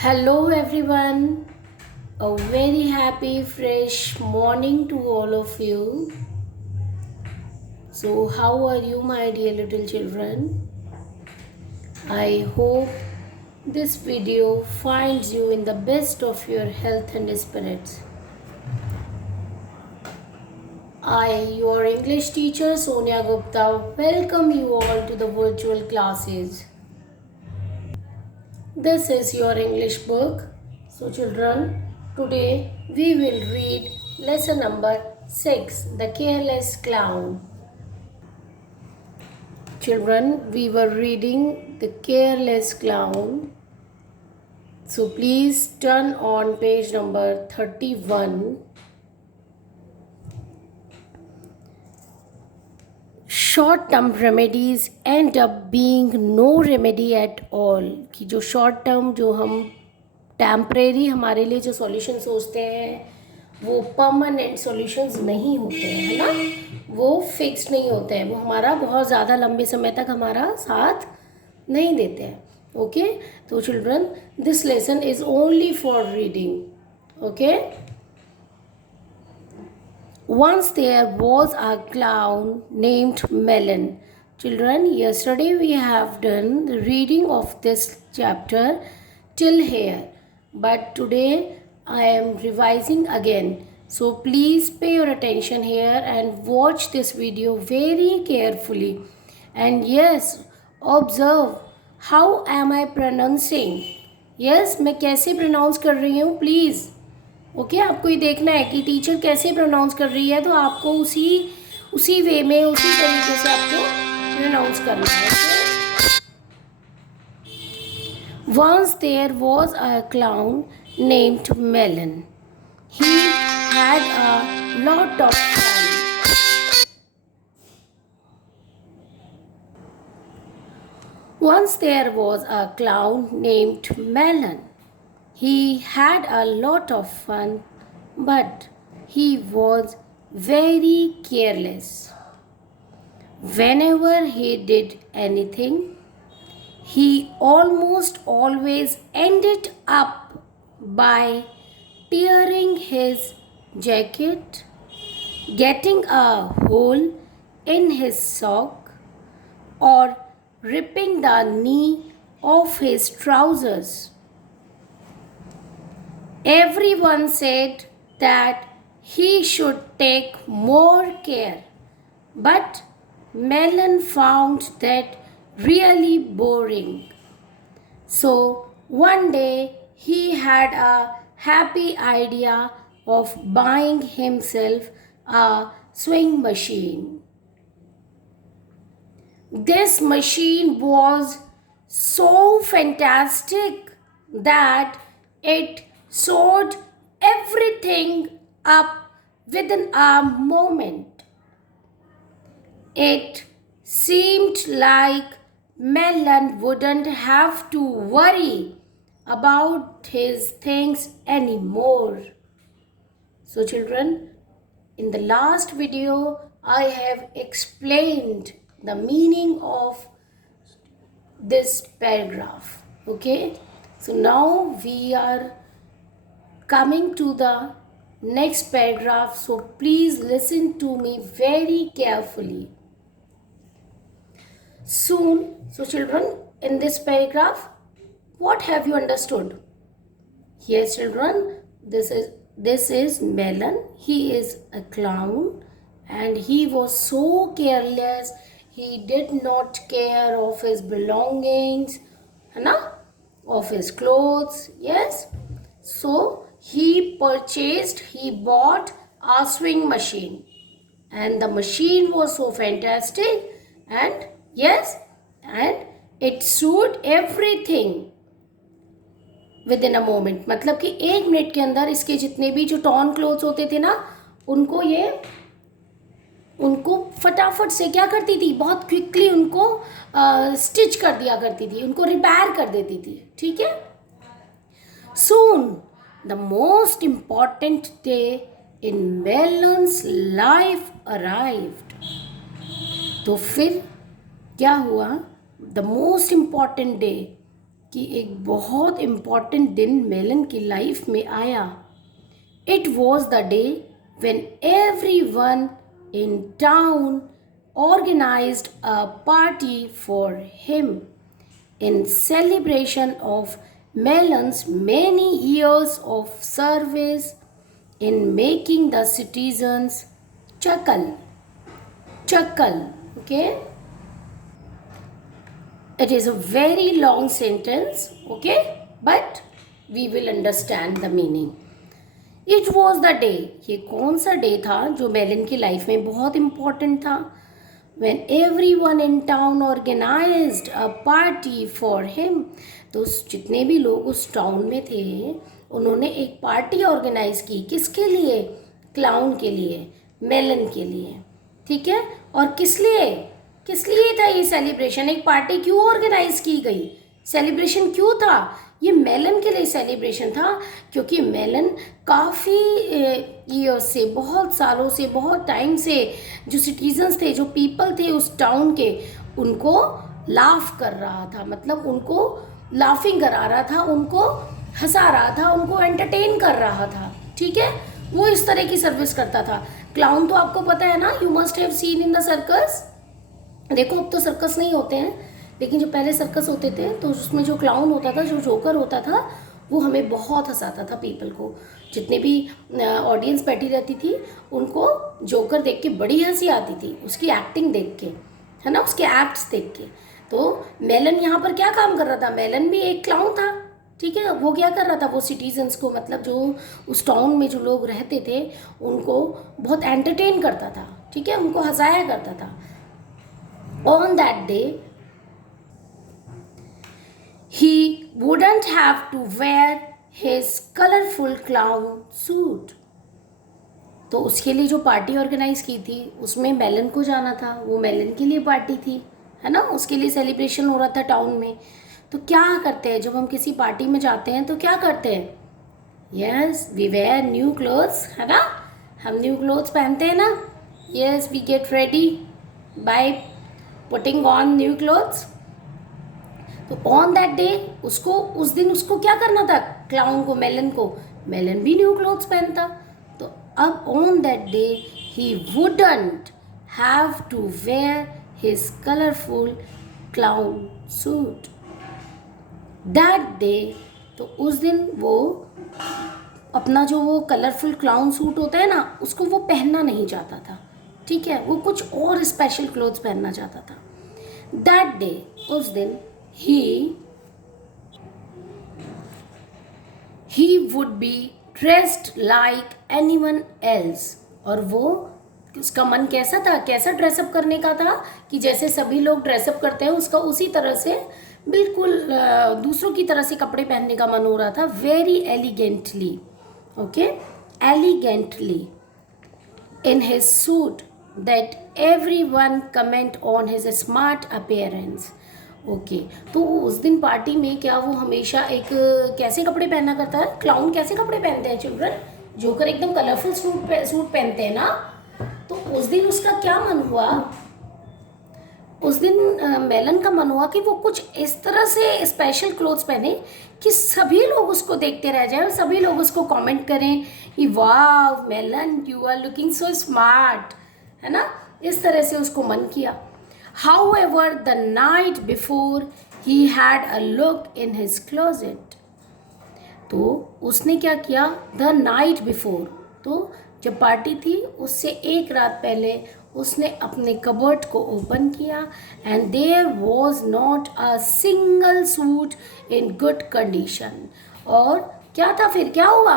Hello, everyone. A very happy, fresh morning to all of you. So, how are you, my dear little children? I hope this video finds you in the best of your health and spirits. I, your English teacher Sonia Gupta, welcome you all to the virtual classes. This is your English book. So, children, today we will read lesson number 6, The Careless Clown. Children, we were reading The Careless Clown. So, please turn on page number 31. Short term remedies end up being no remedy at all कि जो short term जो हम temporary हमारे लिए जो solution सोचते हैं वो परमानेंट सॉल्यूशंस नहीं होते हैं, है ना। वो फिक्स नहीं होते हैं, वो हमारा बहुत ज़्यादा लंबे समय तक हमारा साथ नहीं देते हैं। ओके, तो children this lesson is only for reading. Okay, Once there was a clown named Melon. Children, yesterday we have done the reading of this chapter till here. But today I am revising again. So please pay your attention here and watch this video very carefully. And yes, observe how am I pronouncing. Yes, मैं कैसे pronounce कर रही हूँ, please. Okay, आपको ये देखना है कि टीचर कैसे प्रोनाउंस कर रही है, तो आपको उसी वे में उसी तरीके से आपको प्रोनाउंस करना है। Once there was a clown named Melon, he had a lot of fun. Once there was a clown named Melon, he had a lot of fun, but he was very careless. Whenever he did anything, he almost always ended up by tearing his jacket, getting a hole in his sock, or ripping the knee off his trousers. Everyone said that he should take more care, but Melon found that really boring. So one day he had a happy idea of buying himself a swing machine. This machine was so fantastic that it sewed everything up within a moment. It seemed like Melon wouldn't have to worry about his things anymore. So children, in the last video I have explained the meaning of this paragraph. Okay, so now we are coming to the next paragraph, so please listen to me very carefully. Soon, so children, in this paragraph, what have you understood? Yes, children, this is Melon. He is a clown and he was so careless. He did not care of his belongings, of his clothes. Yes, so he bought a swing machine, and the machine was so fantastic, and yes, and it sewed everything within a moment. मतलब कि 1 minute के अंदर इसके जितने भी जो torn clothes होते थे ना, उनको फटाफट से क्या करती थी, बहुत क्विकली उनको स्टिच कर दिया करती थी, उनको रिपेयर कर देती थी। ठीक है। Soon the most important day in Melon's life arrived. तो फिर क्या हुआ? The most important day कि एक बहुत इम्पॉर्टेंट दिन मेलन की लाइफ में आया. It was the day when everyone in town organized a party for him in celebration of Mellon's many years of service in making the citizens chuckle. Chuckle, okay? It is a very long sentence, okay? But we will understand the meaning. It was the day, ये कौन सा day था जो melon की life में बहुत important था. When everyone in town organised a party for him. तो जितने भी लोग उस टाउन में थे उन्होंने एक पार्टी ऑर्गेनाइज की. किसके लिए? क्लाउन के लिए, मेलन के लिए. ठीक है. और किस लिए था ये सेलिब्रेशन? एक पार्टी क्यों ऑर्गेनाइज की गई? सेलिब्रेशन क्यों था? ये मेलन के लिए सेलिब्रेशन था क्योंकि मेलन काफ़ी ईयर्स से, बहुत सालों से, बहुत टाइम से जो सिटीजन्स थे, जो पीपल थे उस टाउन के, उनको लाफ कर रहा था. मतलब उनको लाफिंग करा रहा था, उनको हंसा रहा था, उनको एंटरटेन कर रहा था. ठीक है. वो इस तरह की सर्विस करता था. क्लाउन तो आपको पता है ना, you must have seen in the circus. देखो अब तो सर्कस नहीं होते हैं, लेकिन जो पहले सर्कस होते थे तो उसमें जो क्लाउन होता था, जो जोकर होता था, वो हमें बहुत हंसाता था पीपल को. जितने भी ऑडियंस बैठी रहती थी उनको जोकर देख के बड़ी हंसी आती थी, उसकी एक्टिंग देख के, है ना, उसके एक्ट्स देख के. तो मेलन यहाँ पर क्या काम कर रहा था? मेलन भी एक क्लाउन था. ठीक है. वो क्या कर रहा था? वो सिटीजन्स को, मतलब जो उस टाउन में जो लोग रहते थे उनको बहुत एंटरटेन करता था. ठीक है. उनको हंसाया करता था. On that day he wouldn't have to wear his colorful clown suit. तो उसके लिए जो पार्टी ऑर्गेनाइज की थी उसमें मेलन को जाना था. वो मेलन के लिए पार्टी थी, है ना, उसके लिए सेलिब्रेशन हो रहा था टाउन में. तो क्या करते हैं जब हम किसी पार्टी में जाते हैं? तो क्या करते हैं? Yes, we wear new clothes, है ना. हम न्यू क्लोथ्स पहनते हैं ना. Yes, we get ready by putting on new clothes. तो ऑन दैट डे उसको, उस दिन उसको क्या करना था? क्लाउन को, मेलन को, मेलन भी न्यू क्लोथ्स पहनता. तो अब on that day he wouldn't have to wear his colourful clown suit. That day, तो उस दिन वो अपना जो वो कलरफुल क्लाउन सूट होता है ना, उसको वो पहनना नहीं चाहता था. ठीक है. वो कुछ और स्पेशल क्लोथ्स पहनना चाहता था. दैट डे, उस दिन, he would be dressed like anyone else. और वो, उसका मन कैसा था? कैसा ड्रेसअप करने का था? कि जैसे सभी लोग ड्रेसअप करते हैं उसका उसी तरह से, बिल्कुल दूसरों की तरह से कपड़े पहनने का मन हो रहा था. Very elegantly, okay, elegantly in his suit that everyone comment on his smart appearance. Okay. तो उस दिन पार्टी में क्या वो हमेशा एक कैसे कपड़े पहना करता है? क्लाउन कैसे कपड़े पहनते हैं चिल्ड्रन? जोकर एकदम कलरफुल सूट पहनते हैं ना. तो उस दिन उसका क्या मन हुआ? उस दिन मेलन का मन हुआ कि वो कुछ इस तरह से स्पेशल क्लोथ्स पहने कि सभी लोग उसको देखते रह जाए और सभी लोग उसको कमेंट करें कि वाह Melon, you are looking so smart, है ना. इस तरह से उसको मन किया. However, the night before he had a look in his closet. तो उसने क्या किया? The night before, तो जब पार्टी थी उससे एक रात पहले उसने अपने कबर्ड को ओपन किया and there was not a single suit in good condition. और क्या था फिर? क्या हुआ?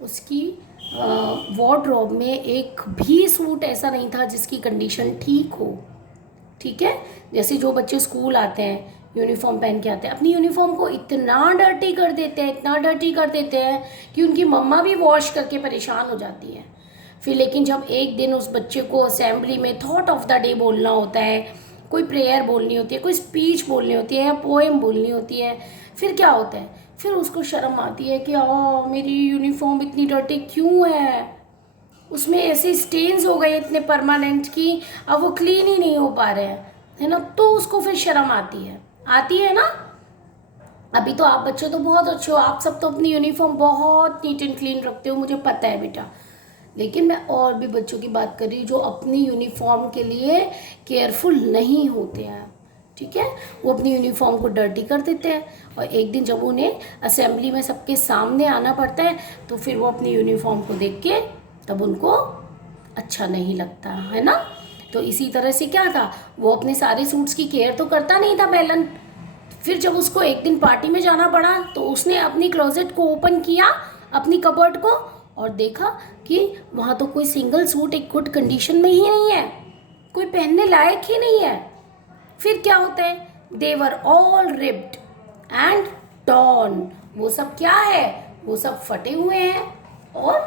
उसकी वार्डरोब में एक भी सूट ऐसा नहीं था जिसकी कंडीशन ठीक हो. ठीक है. जैसे जो बच्चे स्कूल आते हैं यूनिफॉर्म पहन के आते हैं, अपनी यूनिफॉर्म को इतना डर्टी कर देते हैं, इतना डर्टी कर देते हैं कि उनकी मम्मा भी वॉश करके परेशान हो जाती है. फिर लेकिन जब एक दिन उस बच्चे को असेंबली में थॉट ऑफ द डे बोलना होता है, कोई प्रेयर बोलनी होती है, कोई स्पीच बोलनी होती है या पोएम बोलनी होती है, फिर क्या होता है? फिर उसको शर्म आती है कि मेरी यूनिफॉर्म इतनी डर्टी क्यों है, उसमें ऐसे स्टेन्स हो गए इतने परमानेंट कि अब वो क्लीन ही नहीं हो पा रहे हैं, है ना. तो उसको फिर शर्म आती है ना. अभी तो आप बच्चे तो बहुत अच्छे हो, आप सब तो अपनी यूनिफॉर्म बहुत नीट एंड क्लीन रखते हो, मुझे पता है बेटा। लेकिन मैं और भी बच्चों की बात कर रही हूँ जो अपनी यूनिफॉर्म के लिए केयरफुल नहीं होते हैं, ठीक है। वो अपनी यूनिफॉर्म को डर्टी कर देते हैं, और एक दिन जब उन्हें असेंबली में सबके सामने आना पड़ता है तो फिर वो अपनी यूनिफॉर्म को देख के तब उनको अच्छा नहीं लगता है ना। तो इसी तरह से क्या था, वो अपने सारे सूट्स की केयर तो करता नहीं था मेलन। फिर जब उसको एक दिन पार्टी में जाना पड़ा तो उसने अपनी क्लोजेट को ओपन किया, अपनी कबर्ड को, और देखा कि वहाँ तो कोई सिंगल सूट एक गुड कंडीशन में ही नहीं है, कोई पहनने लायक ही नहीं है। फिर क्या होता है, देवर ऑल रिप्ड एंड टॉर्न। वो सब क्या है, वो सब फटे हुए हैं और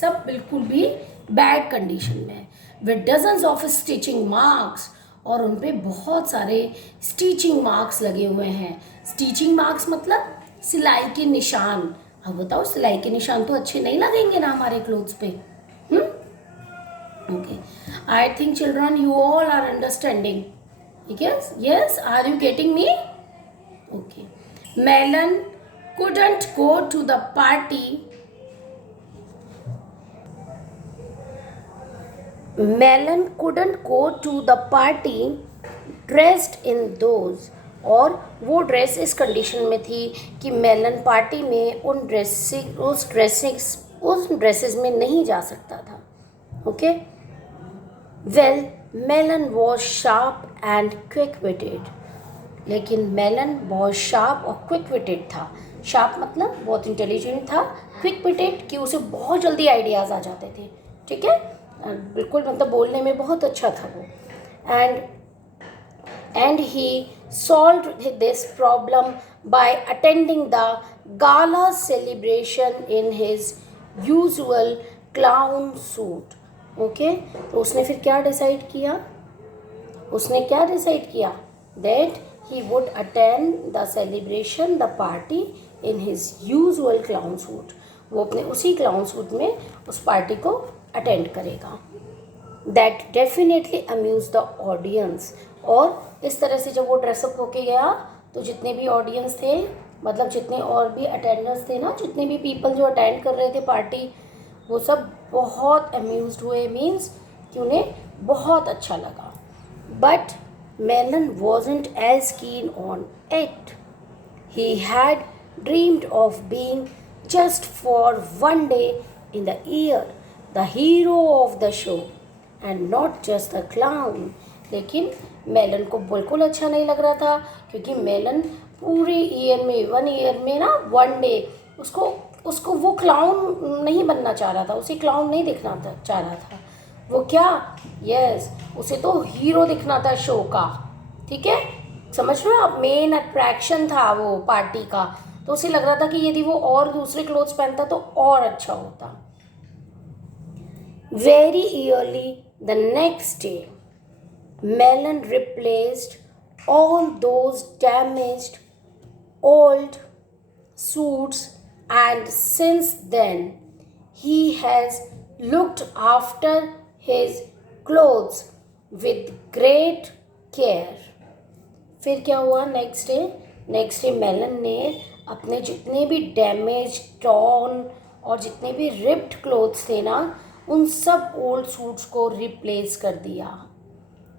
सब बिल्कुल भी बैड कंडीशन में है, with dozens of stitching marks. और उन पे बहुत सारे स्टिचिंग मार्क्स लगे हुए हैं। स्टिचिंग मार्क्स मतलब सिलाई के निशान। अब बताओ, सिलाई के निशान तो अच्छे नहीं लगेंगे ना हमारे क्लोथ्स पे। Okay, I think children you all are understanding. Yes, yes, are you getting me? Okay. Melon couldn't go to the party. Melon couldn't go to the party dressed in those. और वो dress इस condition में थी कि melon party में उस dresses में नहीं जा सकता था। Okay, well Melon was sharp and quick witted. लेकिन मेलन बहुत शार्प और क्विक विटेड था। शार्प मतलब बहुत इंटेलिजेंट था, क्विक विटेड कि उसे बहुत जल्दी आइडियाज़ आ जाते थे, ठीक है। बिल्कुल मतलब बोलने में बहुत अच्छा था वो। And he solved this problem by attending the gala celebration in his usual clown suit. Okay, तो उसने फिर क्या डिसाइड किया, that he would attend the celebration, the party in his usual clown suit. वो अपने उसी क्लाउन सूट में उस पार्टी को अटेंड करेगा। That definitely amused the audience. और इस तरह से जब वो ड्रेसअप होके गया तो जितने भी ऑडियंस थे, मतलब जितने और भी अटेंडर्स थे ना, जितने भी पीपल जो अटेंड कर रहे थे पार्टी, वो सब बहुत अम्यूज्ड हुए, मीन्स कि उन्हें बहुत अच्छा लगा। But Melon wasn't as keen on it. He had dreamed of being just for one day in the year the hero of the show and not just a clown. लेकिन melon को बिल्कुल अच्छा नहीं लग रहा था, क्योंकि मेलन पूरे ईयर में, 1 ईयर में ना 1 डे उसको वो क्लाउन नहीं बनना चाह रहा था, उसे क्लाउन नहीं दिखना चाह रहा था। वो क्या, यस, उसे तो हीरो दिखना था शो का, ठीक है। समझ रहे हो आप, मेन अट्रैक्शन था वो पार्टी का। तो उसे लग रहा था कि यदि वो और दूसरे क्लोथ्स पहनता तो और अच्छा होता। Very early the next day Melon replaced all those damaged old suits, and since then he has looked after his clothes with great care. फिर क्या हुआ, नेक्स्ट डे मेलन ने अपने जितने भी डैमेज, टॉर्न और जितने भी रिप्ड क्लोथ्स थे ना, उन सब ओल्ड सूट्स को रिप्लेस कर दिया।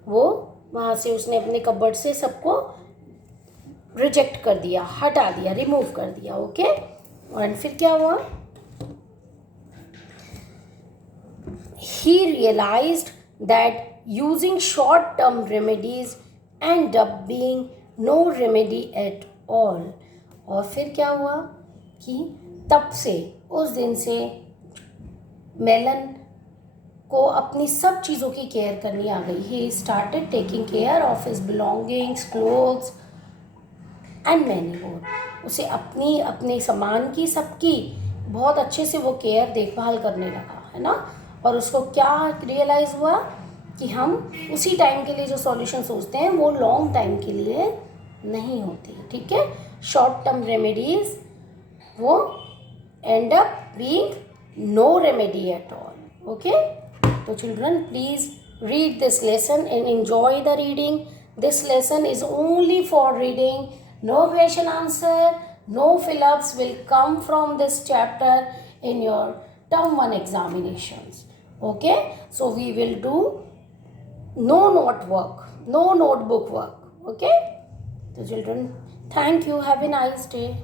वो वहाँ से उसने अपने कबर्ड से सबको रिजेक्ट कर दिया, हटा दिया, रिमूव कर दिया। ओके, और फिर क्या हुआ, he realized that using short term remedies end up being no remedy at all. और फिर क्या हुआ कि तब से, उस दिन से मेलन को अपनी सब चीज़ों की केयर करनी आ गई। he started taking care of his belongings, clothes and many more. उसे अपने सामान की, सबकी बहुत अच्छे से वो केयर, देखभाल करने लगा, है ना। और उसको क्या रियलाइज़ हुआ कि हम उसी टाइम के लिए जो सॉल्यूशन सोचते हैं वो लॉन्ग टाइम के लिए नहीं होती, ठीक है। शॉर्ट टर्म रेमेडीज वो end up being no remedy at all. Okay, तो children please read this lesson and enjoy the reading. This lesson is only for reading No question answer, no fill-ups will come from this chapter in your term 1 examinations. Okay, so we will do no note work, no notebook work. Okay, so children, thank you. Have a nice day.